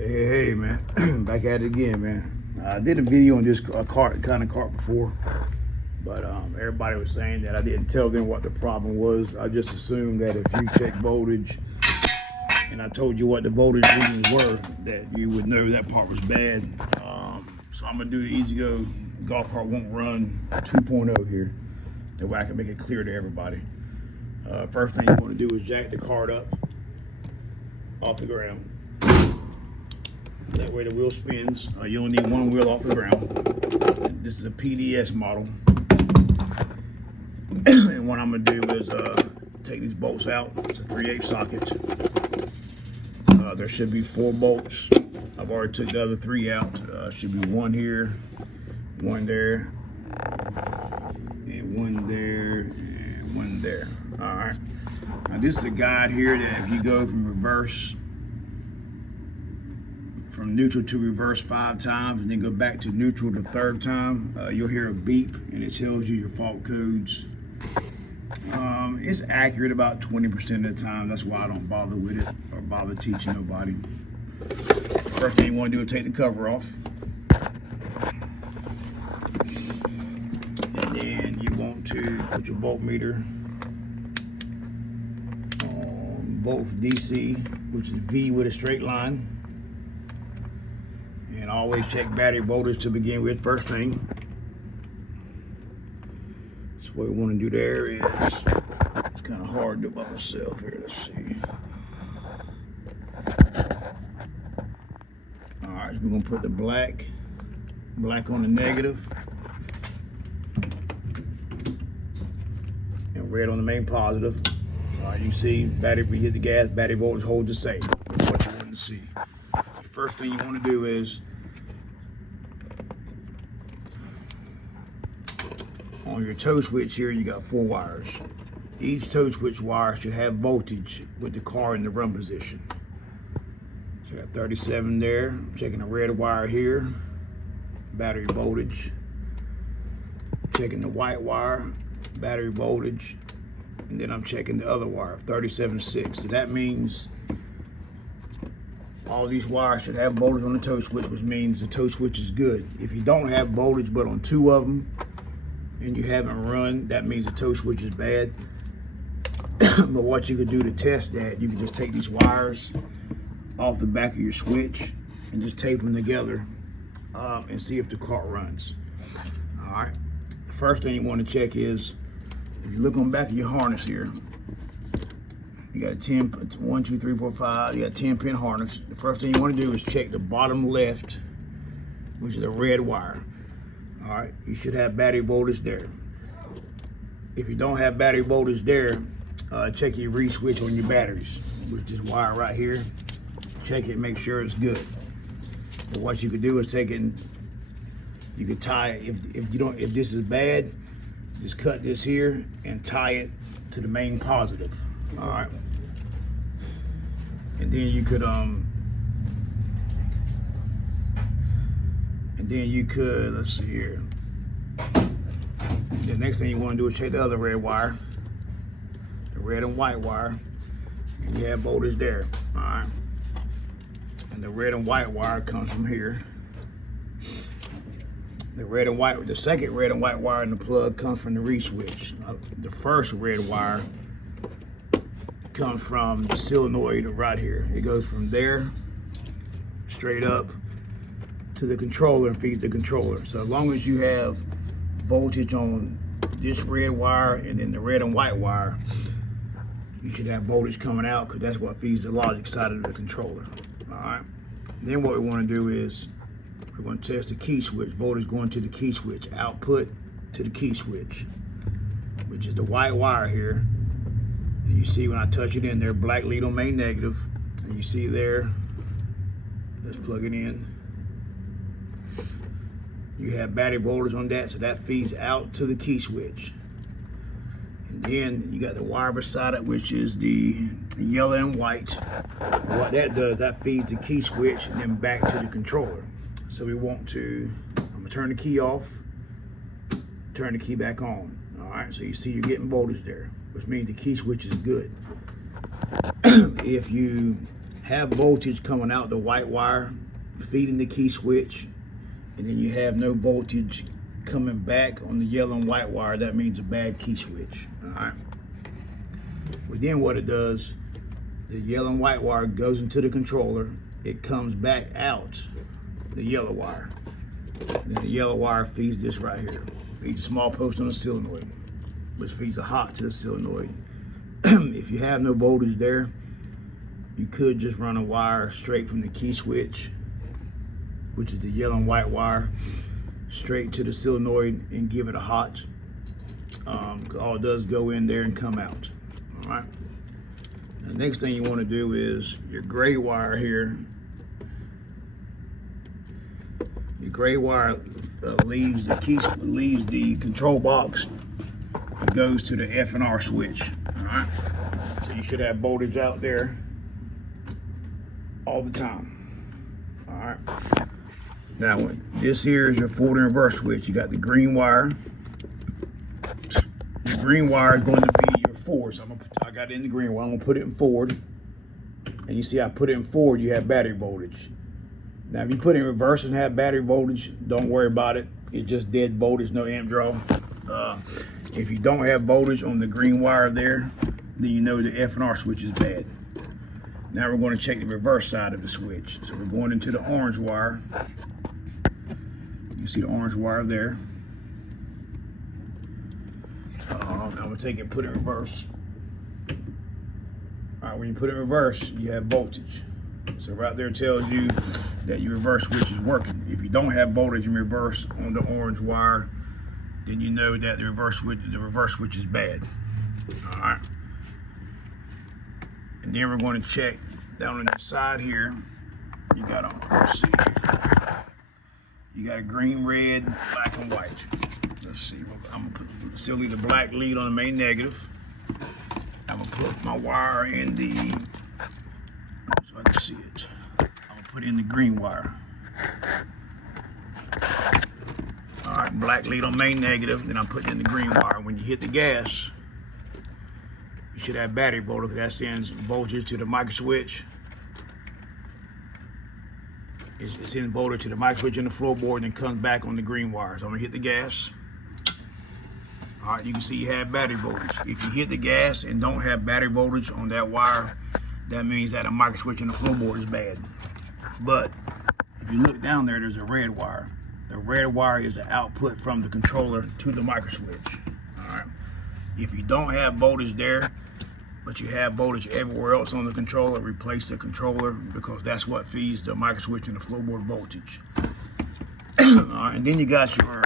Hey, man, back at it again, man. I did a video on this cart before, but everybody was saying that I didn't tell them what the problem was. I just assumed that if you check voltage and I told you what the voltage readings were, that you would know that part was bad. So I'm gonna do the EZGO Golf Cart Won't Run 2.0 here. That way I can make it clear to everybody. First thing you want to do is jack the cart up off the ground. That way the wheel spins. You only need one wheel off the ground. This is a PDS model. And what I'm gonna do is take these bolts out. It's a 3/8 socket. There should be 4 bolts. I've already took the other 3 out. Should be one here, one there, and one there, and one there. All right. Now this is a guide here that if you go from neutral to reverse 5 times and then go back to neutral the 3rd time, you'll hear a beep and it tells you your fault codes. It's accurate about 20% of the time. That's why I don't bother with it or bother teaching nobody. First thing you want to do is take the cover off. And then you want to put your voltmeter on both DC, which is V with a straight line. And always check battery voltage to begin with, first thing. So what we want to do there is, it's kind of hard to do by myself here, let's see. All right, so we're gonna put the black on the negative, and red on the main positive. All right, you see, battery, we hit the gas, battery voltage holds the same. That's what you want to see. The first thing you want to do is, on your toe switch here, you got 4 wires. Each toe switch wire should have voltage with the car in the run position. So I got 37 there. I'm checking the red wire here, battery voltage. Checking the white wire, battery voltage. And then I'm checking the other wire, 37.6. So that means all these wires should have voltage on the toe switch, which means the toe switch is good. If you don't have voltage but on 2 of them, and you haven't run, that means the toe switch is bad. But what you could do to test that, you can just take these wires off the back of your switch and just tape them together and see if the cart runs. All right. The first thing you want to check is, if you look on the back of your harness here, you got a 10, 1, 2, 3, 4, 5, you got a 10-pin harness. The first thing you want to do is check the bottom left, which is a red wire. All right, you should have battery voltage there. If you don't have battery voltage there, check your reed switch on your batteries, which is wire right here. Check it, make sure it's good. But what you could do is take it and you could tie it. If this is bad, just cut this here and tie it to the main positive. All right, and then you could, let's see here. The next thing you want to do is check the other red wire, the red and white wire, and you have voltage there. All right, and the red and white wire comes from here. The second red and white wire in the plug comes from the reed switch. The first red wire comes from the solenoid right here. It goes from there straight up to the controller and feeds the controller. So as long as you have voltage on this red wire and then the red and white wire, you should have voltage coming out, because that's what feeds the logic side of the controller. All right. Then what we want to do is we're going to test the key switch. Voltage going to the key switch, output to the key switch, which is the white wire here. And you see when I touch it in there, black lead on main negative, and you see there, let's plug it in. You have battery voltage on that, so that feeds out to the key switch. And then you got the wire beside it, which is the yellow and white. What that does, that feeds the key switch and then back to the controller. So we want to, I'm gonna turn the key off, turn the key back on. All right, so you see you're getting voltage there, which means the key switch is good. If you have voltage coming out the white wire, feeding the key switch, and then you have no voltage coming back on the yellow and white wire, that means a bad key switch. All right. Well, then what it does, the yellow and white wire goes into the controller. It comes back out the yellow wire. Then the yellow wire feeds this right here. Feeds a small post on the solenoid, which feeds a hot to the solenoid. If you have no voltage there, you could just run a wire straight from the key switch, which is the yellow and white wire, straight to the solenoid and give it a hot. All it does go in there and come out. All right. The next thing you want to do is your gray wire here. Your gray wire leaves the control box and goes to the F and R switch. All right. So you should have voltage out there all the time. All right. Now, this here is your forward and reverse switch. You got the green wire. The green wire is going to be your forward. So I got it in the green wire. I'm gonna put it in forward. And you see I put it in forward, you have battery voltage. Now, if you put it in reverse and have battery voltage, don't worry about it. It's just dead voltage, no amp draw. If you don't have voltage on the green wire there, then you know the F and R switch is bad. Now we're going to check the reverse side of the switch. So we're going into the orange wire. You see the orange wire there. I'm going to take it and put it in reverse. All right, when you put it in reverse, you have voltage. So right there tells you that your reverse switch is working. If you don't have voltage in reverse on the orange wire, then you know that the reverse switch is bad. All right. And then we're going to check down on the side here. You got let's see here. You got a green, red, black, and white. Let's see. I'm gonna put still leave the black lead on the main negative. I'm gonna put my wire in the so I can see it. I'm gonna put in the green wire. All right, black lead on main negative. Then I'm putting in the green wire. When you hit the gas, you should have battery voltage. That sends voltage to the microswitch. It sends voltage to the microswitch and the floorboard, and then comes back on the green wire. So I'm gonna hit the gas. All right, you can see you have battery voltage. If you hit the gas and don't have battery voltage on that wire, that means that the microswitch and the floorboard is bad. But if you look down there, there's a red wire. The red wire is the output from the controller to the microswitch. All right. If you don't have voltage there, but you have voltage everywhere else on the controller, replace the controller, because that's what feeds the microswitch and the floorboard voltage. All right, and then you got your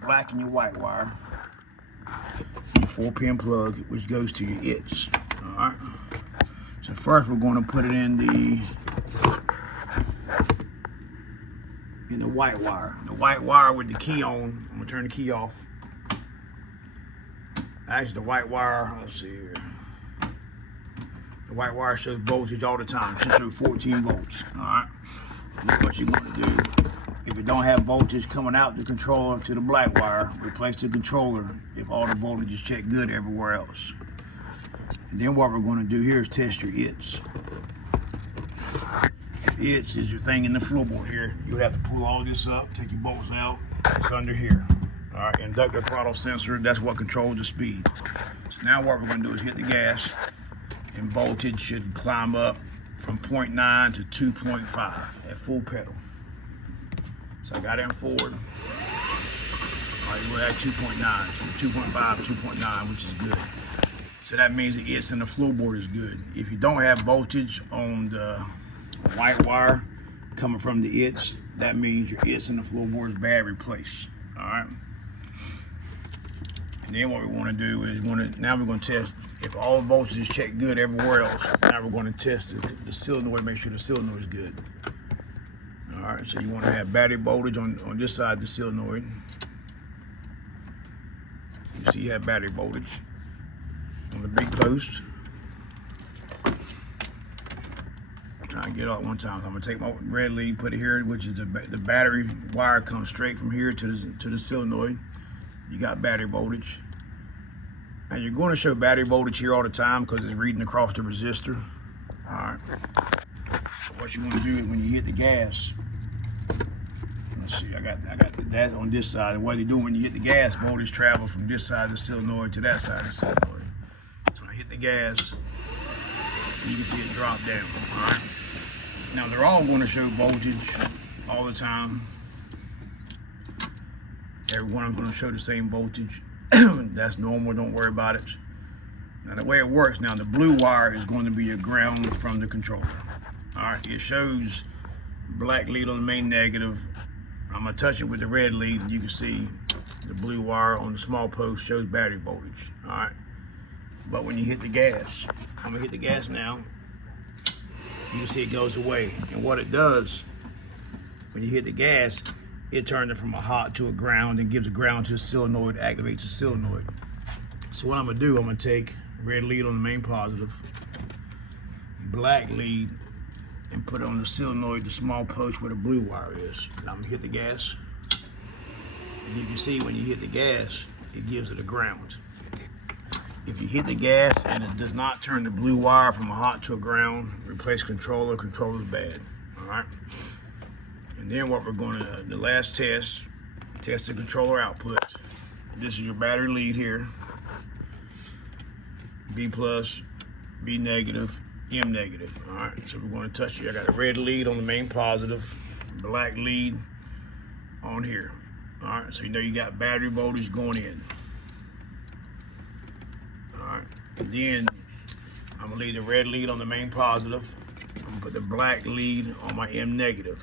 black and your white wire, your 4-pin plug, which goes to your ITS. All right. So first we're going to put it in the white wire. The white wire with the key on. I'm gonna turn the key off. Actually, the white wire. Let's see here. The white wire shows voltage all the time. It should show 14 volts. All right. Look what you're going to do. If you don't have voltage coming out the controller to the black wire, replace the controller if all the voltage is checked good everywhere else. And then what we're going to do here is test your ITS. ITS is your thing in the floorboard here. You'll have to pull all this up, take your bolts out. It's under here. All right, inductor throttle sensor, that's what controls the speed. So now what we're going to do is hit the gas, and voltage should climb up from 0.9 to 2.5 at full pedal. So I got it in forward. All right, we're at 2.9, 2.5, 2.9, which is good. So that means the ITS in the floorboard is good. If you don't have voltage on the white wire coming from the ITS, that means your ITS in the floorboard is bad, replace. All right. And then what we want to do is now we're going to test if all voltage is checked good everywhere else. Now we're going to test the solenoid, make sure the solenoid is good. All right, so you want to have battery voltage on this side of the solenoid. You see you have battery voltage on the big post. I'm trying to get it all at one time. So I'm going to take my red lead, put it here, which is the battery wire comes straight from here to the solenoid. You got battery voltage. And you're going to show battery voltage here all the time because it's reading across the resistor. All right. you want to do is when you hit the gas. Let's see, I got that on this side. And what they do when you hit the gas, voltage travel from this side of the solenoid to that side of the solenoid. So I hit the gas, you can see it drop down. All right. Now they're all going to show voltage all the time. Every one of them going to show the same voltage. That's normal. Don't worry about it. Now the way it works, now the blue wire is going to be your ground from the controller. All right. It shows black lead on the main negative. I'm gonna touch it with the red lead, and you can see the blue wire on the small post shows battery voltage. All right. But when you hit the gas, I'm gonna hit the gas now. You can see it goes away. And what it does, when you hit the gas, it turns it from a hot to a ground and gives a ground to a solenoid, activates the solenoid. So what I'm gonna do, I'm gonna take red lead on the main positive, black lead, and put it on the solenoid, the small post where the blue wire is. And I'm gonna hit the gas. And you can see when you hit the gas, it gives it a ground. If you hit the gas and it does not turn the blue wire from a hot to a ground, replace controller's bad. All right. And then what we're going to, the last test the controller output. This is your battery lead here. B plus, B negative, M negative. All right. So we're going to touch it. I got a red lead on the main positive, black lead on here. All right. So you know you got battery voltage going in. Alright, and then I'm gonna leave the red lead on the main positive. I'm gonna put the black lead on my M negative.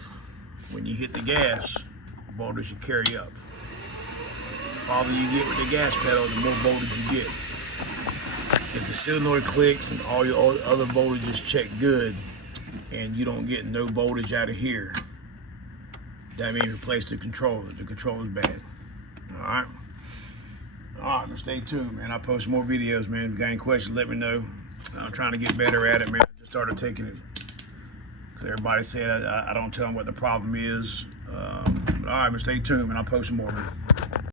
When you hit the gas, voltage should carry up. The farther you get with the gas pedal, the more voltage you get. If the solenoid clicks and all your other voltages check good, and you don't get no voltage out of here, that means replace the controller. The controller's bad. Alright. Alright, man, stay tuned, man. I post more videos, man. If you got any questions, let me know. I'm trying to get better at it, man. I just started taking it. Cause everybody said I don't tell them what the problem is. But alright, man, stay tuned, man. I'll post some more, man.